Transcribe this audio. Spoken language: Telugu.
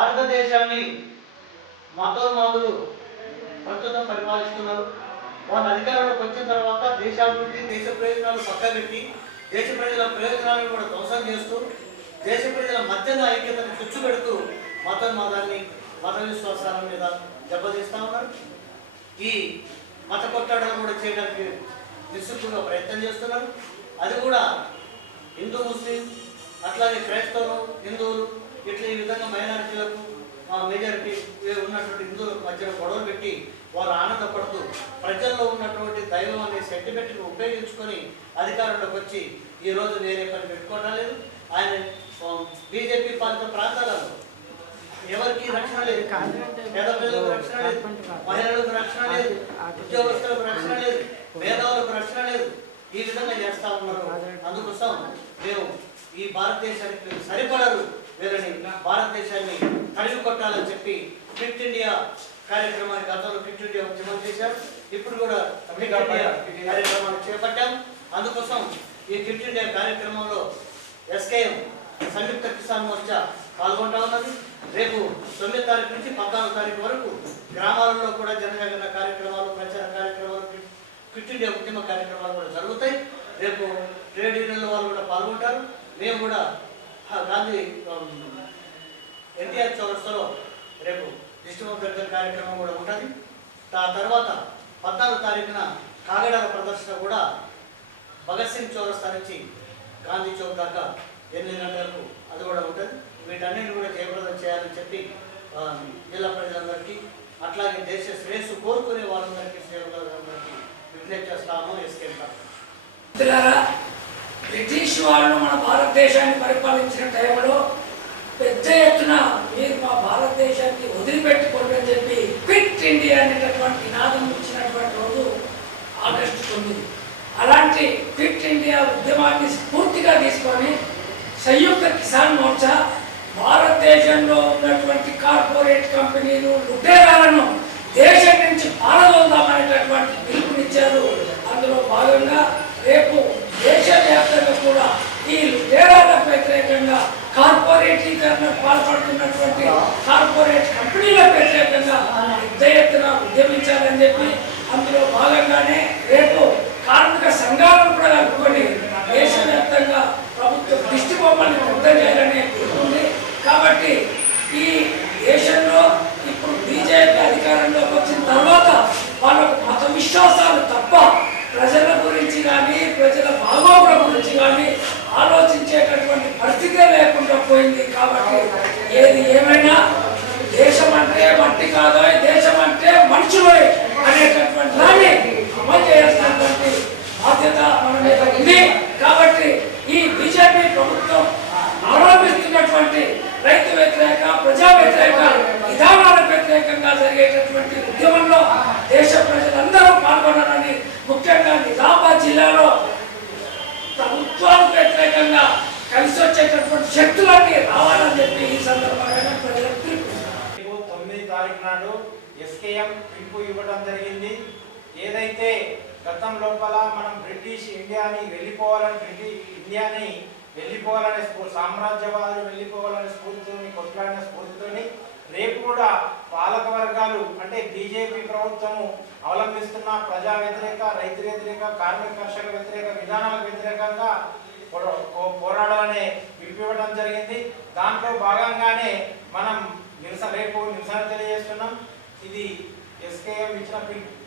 భారతదేశాన్ని మతోన్మాదులు ప్రస్తుతం పరిపాలిస్తున్నారు. వాళ్ళ అధికారంలోకి వచ్చిన తర్వాత దేశాభివృద్ధి దేశ ప్రయోజనాలు పక్కబెట్టి దేశ ప్రజల ప్రయోజనాలను కూడా ధ్వంసం చేస్తూ దేశ ప్రజల మధ్యలో ఐక్యతను చుచ్చుపెడుతూ మతోన్మాదాన్ని మత విశ్వాసాల మీద దెబ్బతీస్తూ ఉన్నారు. ఈ మత కొట్టాడలు కూడా చేయడానికి నిస్సుగా ప్రయత్నం చేస్తున్నారు. అది కూడా హిందూ ముస్లిం అట్లాగే క్రైస్తవులు హిందువులు ఇట్లా ఈ విధంగా మైనారిటీలకు మెజారిటీ ఉన్నటువంటి హిందువులకు మధ్యలో గొడవలు పెట్టి వాళ్ళు ఆనందపడుతూ ప్రజల్లో ఉన్నటువంటి దైవం అనే సెంటిమెంట్ని ఉపయోగించుకొని అధికారంలోకి వచ్చి ఈ రోజు వేరే పని పెట్టుకోవడం లేదు. ఆయన బీజేపీ పాలిత ప్రాంతాలలో ఎవరికి రక్షణ లేదు. పేద ప్రజలకు రక్షణ లేదు. మహిళలకు రక్షణ లేదు. ఉద్యోగస్తులకు రక్షణ లేదు. పేదవాళ్ళకు రక్షణ లేదు. ఈ విధంగా చేస్తా ఉన్నారు. అందుకోసం మేము ఈ భారతదేశానికి సరిపడరు. వీళ్ళని భారతదేశాన్ని తరిమి కొట్టాలని చెప్పి ఫిట్ ఇండియా కార్యక్రమాన్ని గతంలో ఫిట్ ఇండియా ఉద్యమం చేశారు. ఇప్పుడు కూడా ఫిట్ ఇండియా కార్యక్రమాన్ని చేపట్టాం. అందుకోసం ఈ ఫిట్ ఇండియా కార్యక్రమంలో ఎస్కేఎం సంయుక్త కిసాన్ మోర్చా పాల్గొంటా ఉన్నది. రేపు తొమ్మిది తారీఖు నుంచి పద్నాలుగు తారీఖు వరకు గ్రామాలలో కూడా జనజాగరణ కార్యక్రమాలు ప్రచార కార్యక్రమాలు క్విట్ ఇండియా ఉద్యమ కార్యక్రమాలు కూడా జరుగుతాయి. రేపు ట్రేడ్ యూనియన్ల వాళ్ళు కూడా పాల్గొంటారు. మేము కూడా గాంధీ ఎన్టీఆర్ చౌరస్తాలో రేపు దిష్టిమంతర్గత కార్యక్రమం కూడా ఉంటుంది. ఆ తర్వాత పద్నాలుగు తారీఖున కాగడాల ప్రదర్శన కూడా భగత్ సింగ్ చౌరస్తా నుంచి గాంధీ చౌక్ దాకా ఎనిమిది గంటలకు అది కూడా ఉంటుంది. వీటన్నిటిని కూడా జయప్రదం చేయాలని చెప్పి జిల్లా ప్రజలందరికీ అట్లాగే దేశ శ్రేయస్సు కోరుకునే వాళ్ళందరికీ సేవలందరికీ విజ్ఞప్తి చేస్తాము ఎస్కేంటాం బ్రిటిష్ వాళ్ళు మన భారతదేశాన్ని పరిపాలించిన టైంలో పెద్ద ఎత్తున మీరు మా భారతదేశాన్ని వదిలిపెట్టుకోండి అని చెప్పి క్విట్ ఇండియా అనేటటువంటి నినాదం ఇచ్చినటువంటి రోజు ఆగస్టు తొమ్మిది. అలాంటి క్విట్ ఇండియా ఉద్యమాన్ని స్ఫూర్తిగా తీసుకొని సంయుక్త కిసాన్ మోర్చా భారతదేశంలో ఉన్నటువంటి కార్పొరేట్ కంపెనీలు లుటేరాలను దేశం నుంచి పారదోదామనేటటువంటి పిలుపునిచ్చారు. అందులో భాగంగా రేపు ఈ లుటేరాలకు వ్యతిరేకంగా కార్పొరేటీకరణ పాల్పడుతున్నటువంటి కార్పొరేట్ కంపెనీలకు వ్యతిరేకంగా పెద్ద ఎత్తున ఉద్యమించాలని చెప్పి అందులో భాగంగానే రేపు కార్మిక సంఘాలను కూడా కలుపుకొని దేశవ్యాప్తంగా ప్రభుత్వ దృష్టి బొమ్మల్ని పెద్ద చేయాలని ఉంది కాబట్టి ఈ దేశంలో ఇప్పుడు బీజేపీ అధికారంలోకి వచ్చిన తర్వాత వాళ్ళకు మత విశ్వాసాలు పోయింది కాబట్టి ఏది ఏమైనా దేశం అంటే మట్టి కాదో? దేశం అంటే మనుషులే అనేటటువంటి దాన్ని అమలు చేయాల్సినటువంటి బాధ్యత మన మీద ఉంది. కాబట్టి ఈ బీజేపీ ప్రభుత్వం ఆరోపిస్తున్నటువంటి రైతు వ్యతిరేక ప్రజా వ్యతిరేక విధానాలకు వ్యతిరేకంగా జరిగేటటువంటి ఉద్యమంలో దేశ ప్రజలందరూ పాల్గొనాలని ముఖ్యంగా నిజామాబాద్ జిల్లాలో ప్రభుత్వాలకు వ్యతిరేకంగా కలిసి వచ్చేటటువంటి శక్తులన్నీ రావాలని చెప్పి ఈ సందర్భంగా ప్రజలకు పిలుపునిస్తున్నాను. తొమ్మిది తారీఖు నాడు ఎస్కేఎం పిలుపు ఇవ్వడం జరిగింది ఏదైతే గతం లోపల మనం బ్రిటిష్ ఇండియాని వెళ్ళిపోవాలని బ్రిటిష్ ఇండియాని వెళ్ళిపోవాలనే స్ఫూర్తి సామ్రాజ్యవాదులు వెళ్ళిపోవాలనే స్ఫూర్తితోని కొట్లాడిన స్ఫూర్తితోని రేపు కూడా పాలక వర్గాలు అంటే బీజేపీ ప్రభుత్వము అవలంబిస్తున్న ప్రజా వ్యతిరేక రైతు వ్యతిరేక కార్మిక కర్షక వ్యతిరేక విధానాలకు వ్యతిరేకంగా రేపు నిరసన తెలియజేస్తున్నాం. ఇది ఎస్కేఎం ఇచ్చిన పిలుపు